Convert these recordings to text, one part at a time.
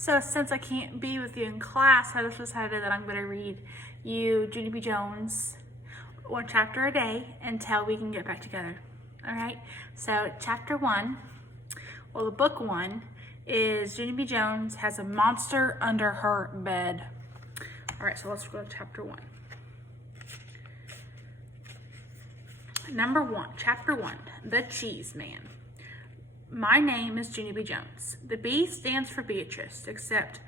So since I can't be with you in class, I just decided that I'm going to read you Junie B Jones one chapter a day until we can get back together. All right, so chapter 1, well, the book 1 is Junie B Jones has a monster under her bed. All right, so let's go to chapter 1. Number 1, chapter 1, The Cheese Man. My name is Junie B Jones. The B stands for Beatrice, except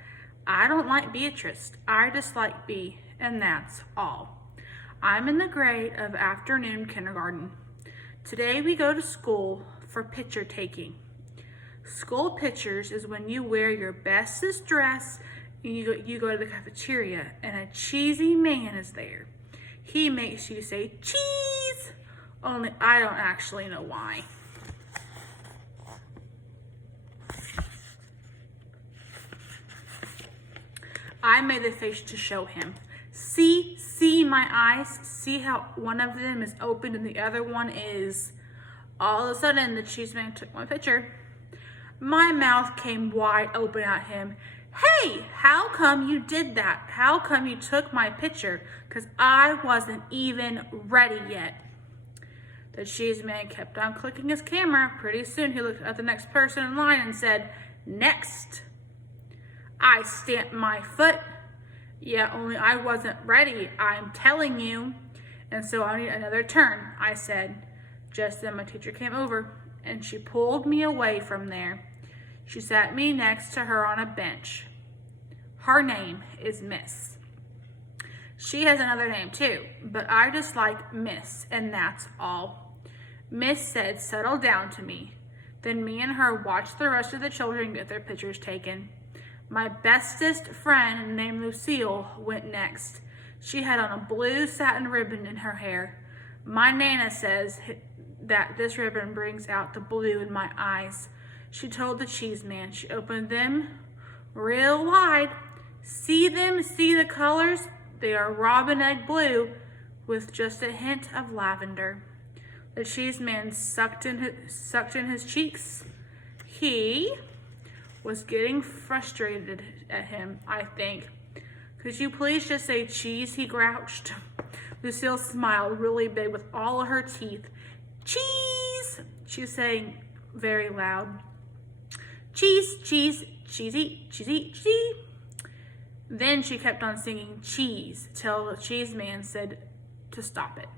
I don't like Beatrice. I dislike B, and that's all. I'm in the grade of afternoon kindergarten. Today we go to school for picture taking. School pictures is when you wear your bestest dress and you go to the cafeteria and a cheesy man is there. He makes you say cheese, only I don't actually know why. I made the face to show him. See my eyes? See how one of them is open and the other one is? All of a sudden, the cheese man took my picture. My mouth came wide open at him. Hey, how come you did that? How come you took my picture? 'Cause I wasn't even ready yet. The cheese man kept on clicking his camera. Pretty soon, he looked at the next person in line and said, next. I stamped my foot. Yeah, only I wasn't ready, I'm telling you. And so I need another turn, I said. Just then my teacher came over and she pulled me away from there. She sat me next to her on a bench. Her name is Miss. She has another name too, but I just like Miss, and that's all. Miss said, settle down to me. Then me and her watched the rest of the children get their pictures taken. My bestest friend named Lucille went next. She had on a blue satin ribbon in her hair. My Nana says that this ribbon brings out the blue in my eyes. She told the cheese man. She opened them real wide. See them? See the colors? They are robin egg blue with just a hint of lavender. The cheese man sucked in his cheeks. He was getting frustrated at him, I think. Could you please just say cheese, he grouched. Lucille smiled really big with all of her teeth. Cheese, she was saying very loud. Cheese, cheese, cheesy, cheesy, cheesy. Then she kept on singing cheese till the cheese man said to stop it.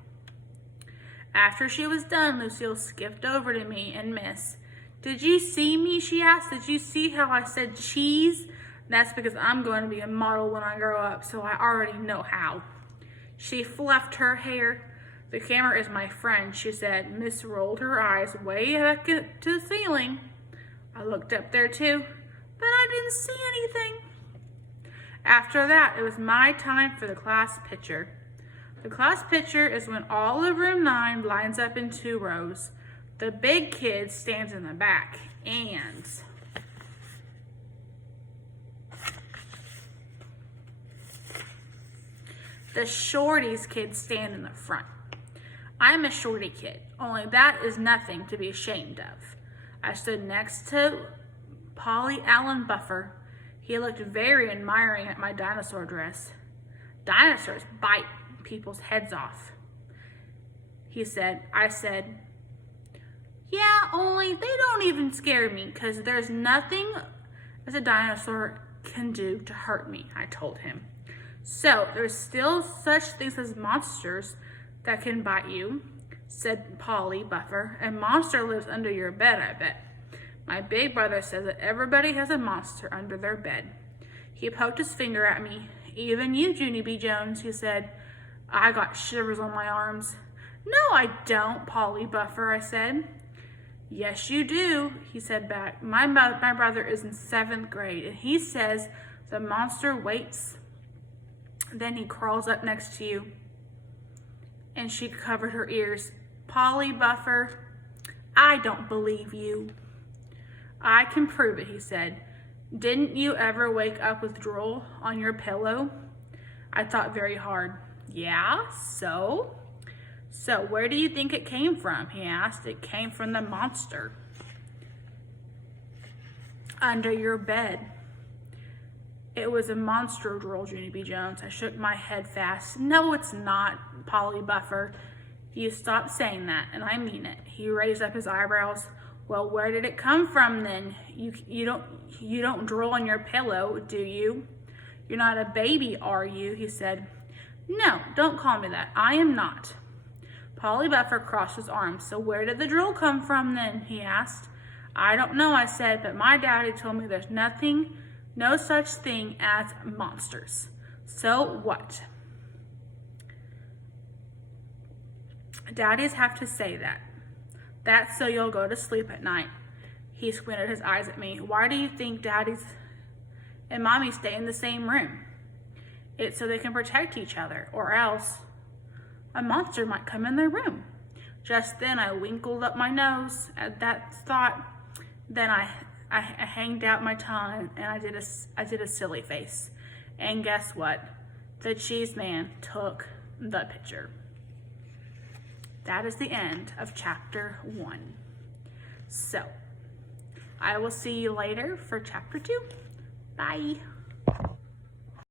After she was done, Lucille skipped over to me and Miss. Did you see me, she asked. Did you see how I said cheese? That's because I'm going to be a model when I grow up, so I already know how. She fluffed her hair. The camera is my friend, she said. Miss rolled her eyes way back to the ceiling. I looked up there too, but I didn't see anything. After that, it was my time for the class picture. The class picture is when all of room 9 lines up in 2 rows. The big kid stands in the back, and the shorties kids stand in the front. I'm a shorty kid, only that is nothing to be ashamed of. I stood next to Polly Allen Buffer. He looked very admiring at my dinosaur dress. Dinosaurs bite people's heads off, he said. I said, yeah, only they don't even scare me because there's nothing as a dinosaur can do to hurt me, I told him. So there's still such things as monsters that can bite you, said Polly Buffer. A monster lives under your bed, I bet. My big brother says that everybody has a monster under their bed. He poked his finger at me. Even you, Junie B Jones, he said. I got shivers on my arms. No, I don't, Polly Buffer, I said. Yes, you do, he said back. My brother is in 7th grade, and he says the monster waits. Then he crawls up next to you. And she covered her ears. Polly Buffer, I don't believe you. I can prove it, he said. Didn't you ever wake up with drool on your pillow? I thought very hard. Yeah, so? So where do you think it came from? He asked. It came from the monster under your bed. It was a monster drill, Junie B Jones. I shook my head fast. No, it's not, Polly Buffer. You stop saying that, and I mean it. He raised up his eyebrows. Well, where did it come from then? You don't drool on your pillow, do you? You're not a baby, are you? He said. No, don't call me that. I am not. Polly Buffer crossed his arms. So where did the drool come from then? He asked. I don't know, I said, but my daddy told me there's no such thing as monsters. So what? Daddies have to say that. That's so you'll go to sleep at night. He squinted his eyes at me. Why do you think daddies and mommy stay in the same room? It's so they can protect each other, or else a monster might come in their room. Just then I winkled up my nose at that thought. Then I hanged out my tongue and I did a silly face. And guess what? The cheese man took the picture. That is the end of chapter 1. So, I will see you later for chapter 2. Bye.